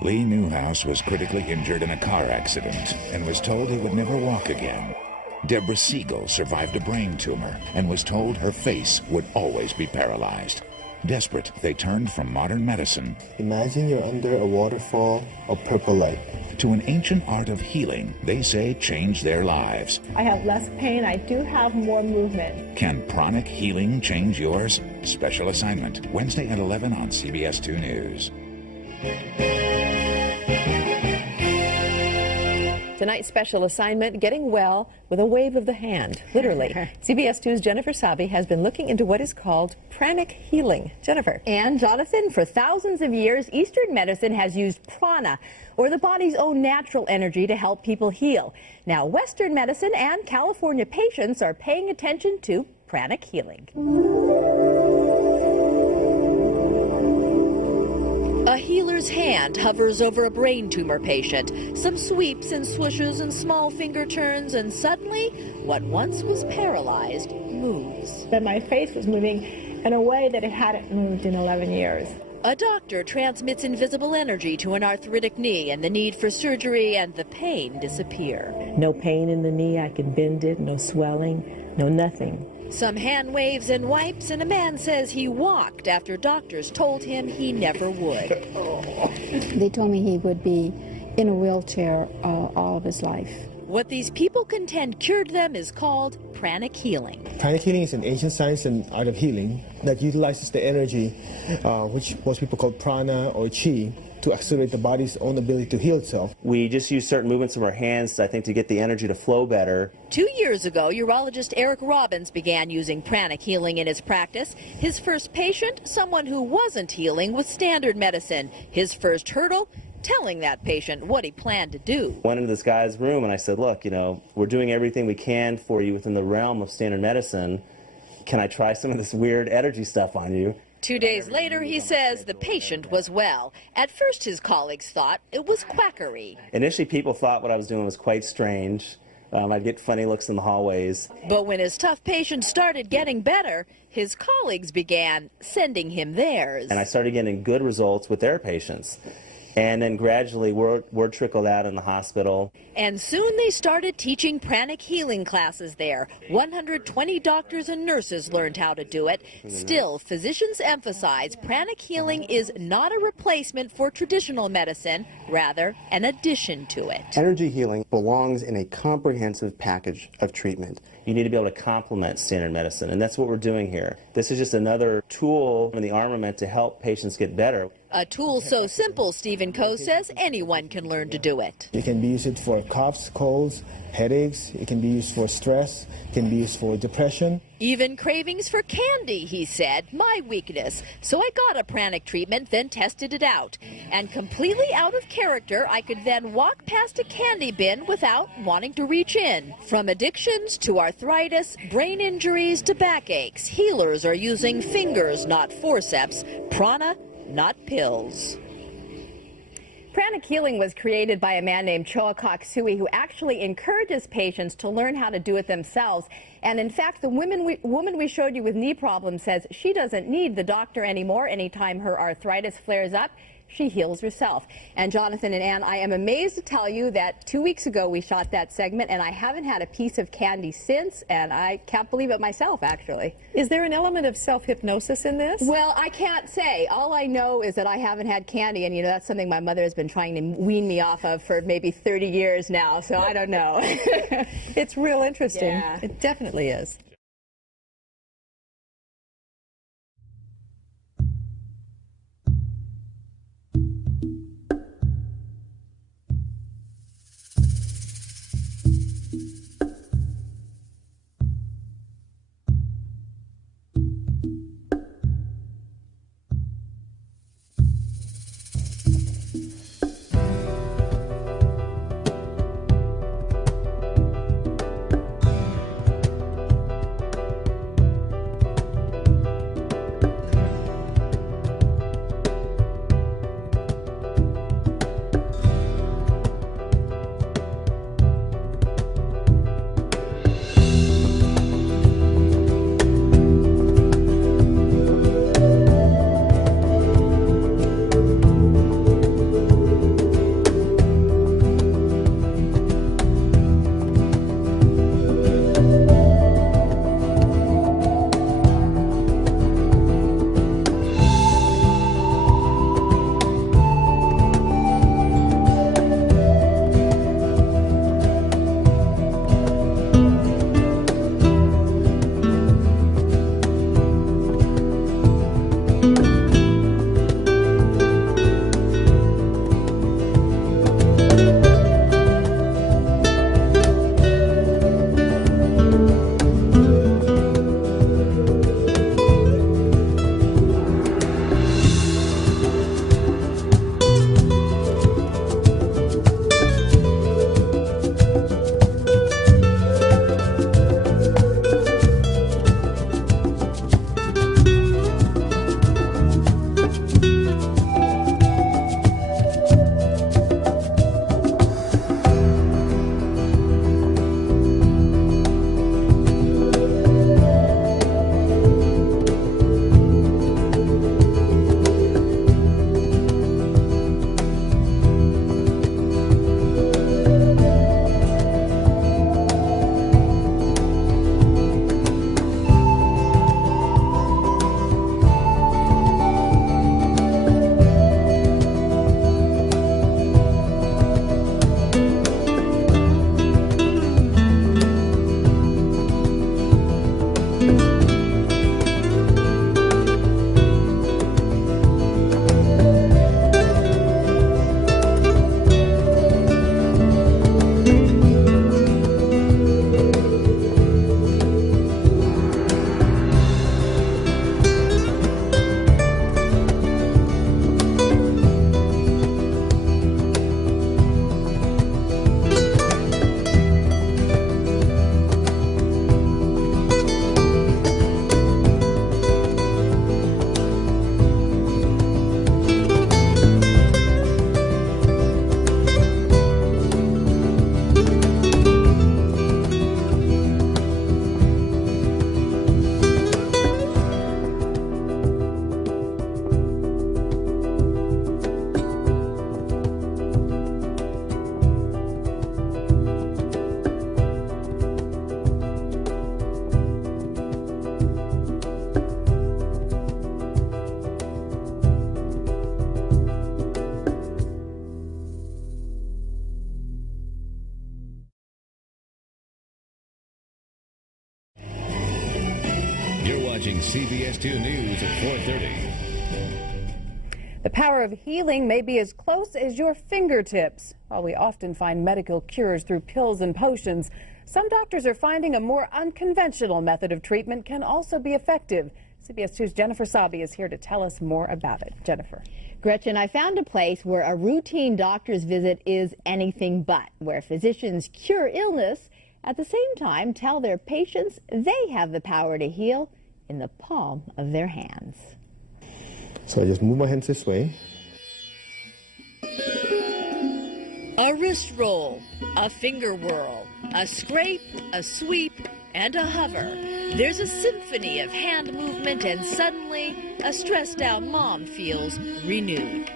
Lee Newhouse was critically injured in a car accident and was told he would never walk again. Deborah Siegel survived a brain tumor and was told her face would always be paralyzed. Desperate, they turned from modern medicine. Imagine you're under a waterfall of purple light. To an ancient art of healing they say changed their lives. I have less pain. I do have more movement. Can pranic healing change yours? Special assignment, Wednesday at 11 on CBS 2 News. Tonight's special assignment, getting well with a wave of the hand, literally. CBS 2's Jennifer Sabi has been looking into what is called pranic healing. Jennifer. And Jonathan, for thousands of years, Eastern medicine has used prana, or the body's own natural energy, to help people heal. Now, Western medicine and California patients are paying attention to pranic healing. A healer's hand hovers over a brain tumor patient. Some sweeps and swooshes and small finger turns, and suddenly, what once was paralyzed moves. But my face was moving in a way that it hadn't moved in 11 years. A doctor transmits invisible energy to an arthritic knee, and the need for surgery and the pain disappear. No pain in the knee, I can bend it, no swelling, no nothing. Some hand waves and wipes, and a man says he walked after doctors told him he never would. They told me he would be in a wheelchair all of his life. What these people contend cured them is called pranic healing. Pranic healing is an ancient science and art of healing that utilizes the energy, which most people call prana or chi, to accelerate the body's own ability to heal itself. We just use certain movements of our hands, I think, to get the energy to flow better. 2 years ago, urologist Eric Robbins began using pranic healing in his practice. His first patient, someone who wasn't healing with standard medicine. His first hurdle, telling that patient what he planned to do. Went into this guy's room and I said, look, we're doing everything we can for you within the realm of standard medicine. Can I try some of this weird energy stuff on you? 2 days later, he says the patient was well. At first, his colleagues thought it was quackery. Initially, people thought what I was doing was quite strange. I'd get funny looks in the hallways. But when his tough patient started getting better, his colleagues began sending him theirs. And I started getting good results with their patients. And then gradually word trickled out in the hospital. And soon they started teaching pranic healing classes there. 120 doctors and nurses learned how to do it. Still, physicians emphasize pranic healing is not a replacement for traditional medicine, rather an addition to it. Energy healing belongs in a comprehensive package of treatment. You need to be able to complement standard medicine, and that's what we're doing here. This is just another tool in the armament to help patients get better. A tool so simple, Stephen Coe says, anyone can learn to do it. You can use it for coughs, colds, headaches. It can be used for stress. It can be used for depression. Even cravings for candy, he said, my weakness. So I got a pranic treatment, then tested it out. And completely out of character, I could then walk past a candy bin without wanting to reach in. From addictions to arthritis, brain injuries to backaches, healers are using fingers, not forceps, prana, not pills. Pranic healing was created by a man named Choa Kok Sui, who actually encourages patients to learn how to do it themselves. And in fact, the woman we showed you with knee problems says she doesn't need the doctor anymore. Anytime her arthritis flares up, she heals herself. And Jonathan and Ann, I am amazed to tell you that 2 weeks ago we shot that segment, and I haven't had a piece of candy since, and I can't believe it myself, actually. Is there an element of self-hypnosis in this? Well, I can't say. All I know is that I haven't had candy, and that's something my mother has been trying to wean me off of for maybe 30 years now, so I don't know. It's real interesting. Yeah. It definitely is. CBS 2 News at 4:30. The power of healing may be as close as your fingertips. While we often find medical cures through pills and potions, some doctors are finding a more unconventional method of treatment can also be effective. CBS 2's Jennifer Sabi is here to tell us more about it. Jennifer. Gretchen, I found a place where a routine doctor's visit is anything but, where physicians cure illness, at the same time tell their patients they have the power to heal in the palm of their hands. So I just move my hands this way. A wrist roll, a finger whirl, a scrape, a sweep, and a hover. There's a symphony of hand movement, and suddenly a stressed out mom feels renewed.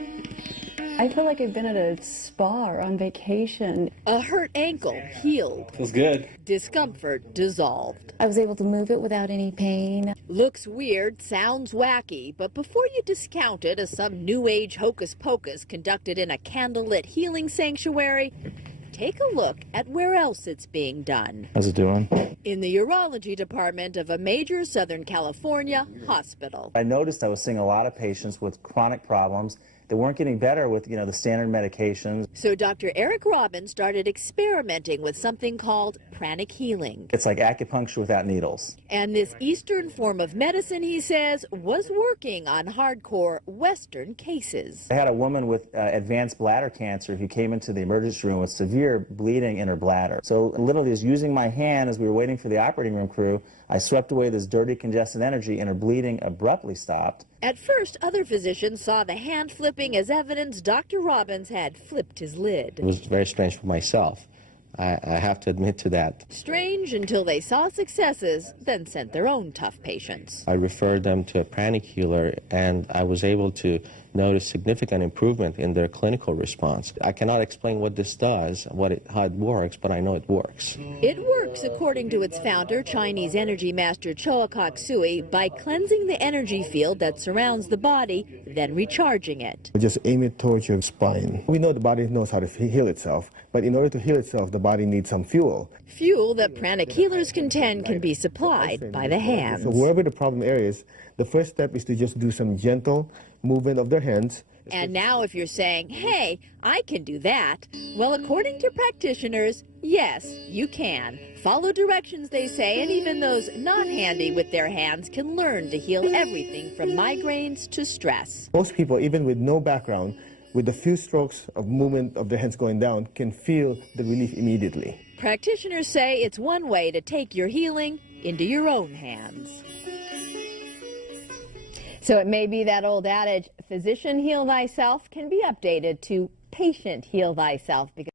I feel like I've been at a spa or on vacation. A hurt ankle healed. Feels good. Discomfort dissolved. I was able to move it without any pain. Looks weird, sounds wacky, but before you discount it as some new age hocus pocus conducted in a candlelit healing sanctuary, take a look at where else it's being done. How's it doing? In the urology department of a major Southern California hospital. I noticed I was seeing a lot of patients with chronic problems that weren't getting better with, the standard medications. So Dr. Eric Robbins started experimenting with something called pranic healing. It's like acupuncture without needles. And this Eastern form of medicine, he says, was working on hardcore Western cases. I had a woman with advanced bladder cancer who came into the emergency room with severe bleeding in her bladder. So literally just using my hand as we were waiting for the operating room crew, I swept away this dirty, congested energy and her bleeding abruptly stopped. At first, other physicians saw the hand flipping as evidence Dr. Robbins had flipped his lid. It was very strange for myself. I have to admit to that. Strange until they saw successes, then sent their own tough patients. I referred them to a pranic healer, and I was able to notice significant improvement in their clinical response. I cannot explain what this does, how it works, but I know it works. It works, according to its founder, Chinese energy master Choa Kok Sui, by cleansing the energy field that surrounds the body, then recharging it. Just aim it towards your spine. We know the body knows how to heal itself, but in order to heal itself, the body needs some fuel. Fuel that pranic healers contend can be supplied by the hands. So wherever the problem area is, the first step is to just do some gentle movement of their hands. And now if you're saying, hey, I can do that, well, according to practitioners, yes, you can. Follow directions, they say, and even those not handy with their hands can learn to heal everything from migraines to stress. Most people, even with no background, with a few strokes of movement of their hands going down, can feel the relief immediately. Practitioners say it's one way to take your healing into your own hands. So it may be that old adage, physician heal thyself, can be updated to patient heal thyself. Because